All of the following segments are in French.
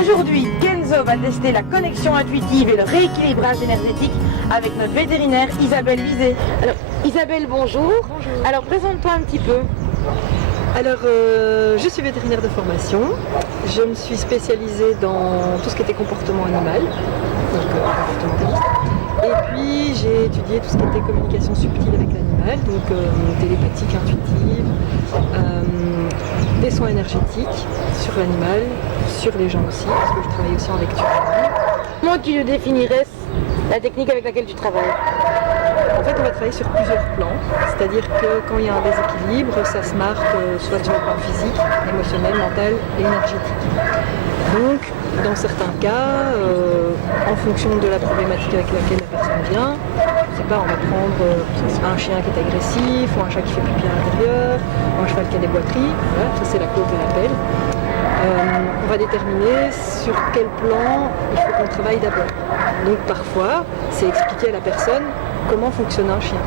Aujourd'hui, Kenzo va tester la connexion intuitive et le rééquilibrage énergétique avec notre vétérinaire Isabelle Vizet. Alors, Isabelle, bonjour. Bonjour. Alors, présente-toi un petit peu. Alors, je suis vétérinaire de formation. Je me suis spécialisée dans tout ce qui était comportement animal, donc comportementaliste. Et puis, j'ai étudié tout ce qui était communication subtile avec l'animal, donc télépathique, intuitive, des soins énergétiques sur l'animal, sur les gens aussi, parce que je travaille aussi en lecture. Comment tu définirais la technique avec laquelle tu travailles? En fait, on va travailler sur plusieurs plans, c'est-à-dire que quand il y a un déséquilibre, ça se marque soit sur le plan physique, émotionnel, mental et énergétique. Donc, dans certains cas, en fonction de la problématique avec laquelle la personne vient, je sais pas, on va prendre un chien qui est agressif, ou un chat qui fait pipi à l'intérieur, ou un cheval qui a des boiteries, voilà, ça c'est la cause de l'appel. On va déterminer sur quel plan il faut qu'on travaille d'abord. Donc parfois, c'est expliquer à la personne comment fonctionne un chien.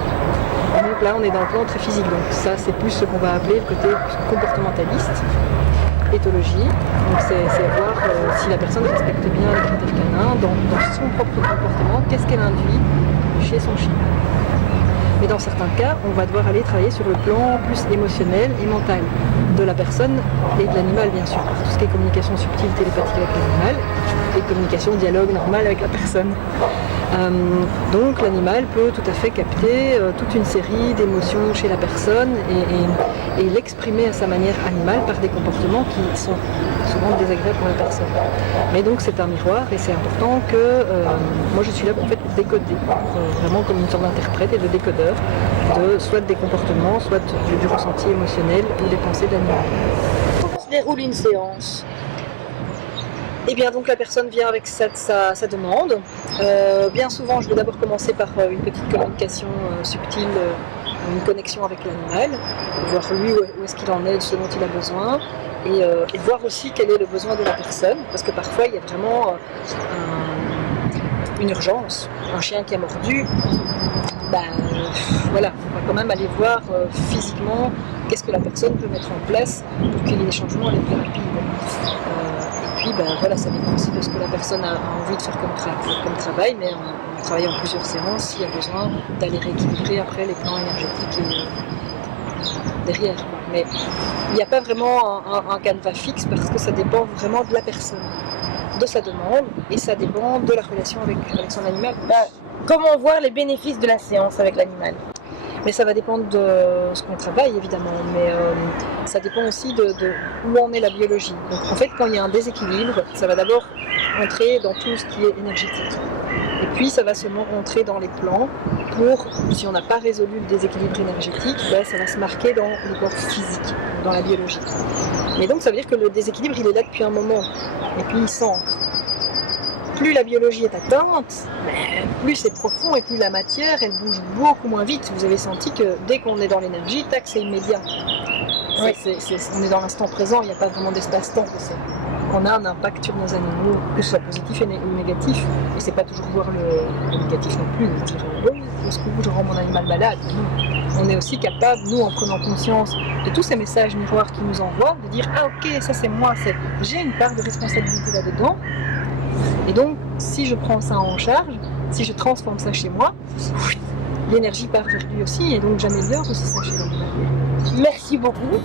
Donc là, on est dans le plan très physique. Donc ça, c'est plus ce qu'on va appeler le côté comportementaliste, éthologie. Donc c'est voir si la personne respecte bien les critères canins dans son propre comportement, qu'est-ce qu'elle induit chez son chien. Mais dans certains cas, on va devoir aller travailler sur le plan plus émotionnel et mental de la personne et de l'animal, bien sûr, pour tout ce qui est communication subtile, télépathique avec l'animal et communication, dialogue normal avec la personne. Donc l'animal peut tout à fait capter toute une série d'émotions chez la personne et l'exprimer à sa manière animale par des comportements qui sont souvent désagréables pour la personne. Mais donc c'est un miroir et c'est important que moi je suis là en fait pour décoder, vraiment comme une sorte d'interprète et de décodeur de soit des comportements, soit du ressenti émotionnel ou des pensées de l'animal. Comment se déroule une séance? Et bien donc la personne vient avec sa demande. Bien souvent je vais d'abord commencer par une petite communication subtile, une connexion avec l'animal, voir lui où est-ce qu'il en est, ce dont il a besoin, et voir aussi quel est le besoin de la personne, parce que parfois il y a vraiment une urgence, un chien qui a mordu, voilà, on va quand même aller voir physiquement qu'est-ce que la personne peut mettre en place pour qu'il y ait des changements les plus rapides. Et puis voilà, ça dépend aussi de ce que la personne a envie de faire comme travail, mais on travaille en plusieurs séances s'il y a besoin d'aller rééquilibrer après les plans énergétiques et derrière. Mais il n'y a pas vraiment un canevas fixe parce que ça dépend vraiment de la personne, de sa demande, et ça dépend de la relation avec son animal. Comment voir les bénéfices de la séance avec l'animal? Mais ça va dépendre de ce qu'on travaille évidemment, mais ça dépend aussi de où en est la biologie. Donc en fait, quand il y a un déséquilibre, ça va d'abord entrer dans tout ce qui est énergétique. Et puis ça va seulement entrer dans les plans pour, si on n'a pas résolu le déséquilibre énergétique, ça va se marquer dans le corps physique, dans la biologie. Mais donc ça veut dire que le déséquilibre il est là depuis un moment, et puis il s'ancre. Plus la biologie est atteinte, plus c'est profond et plus la matière elle bouge beaucoup moins vite. Vous avez senti que dès qu'on est dans l'énergie, tac, c'est immédiat. Oui. On est dans l'instant présent, il n'y a pas vraiment d'espace-temps. On a un impact sur nos animaux, que ce soit positif ou négatif, et c'est pas toujours voir le négatif non plus, de dire oui, au secours, je rends mon animal malade. Non. On est aussi capable, nous, en prenant conscience de tous ces messages miroirs qu'ils nous envoient, de dire ah ok, ça c'est moi, j'ai une part de responsabilité là-dedans. Et donc, si je prends ça en charge, si je transforme ça chez moi, l'énergie part vers lui aussi, et donc j'améliore aussi ça chez l'animal. Merci beaucoup.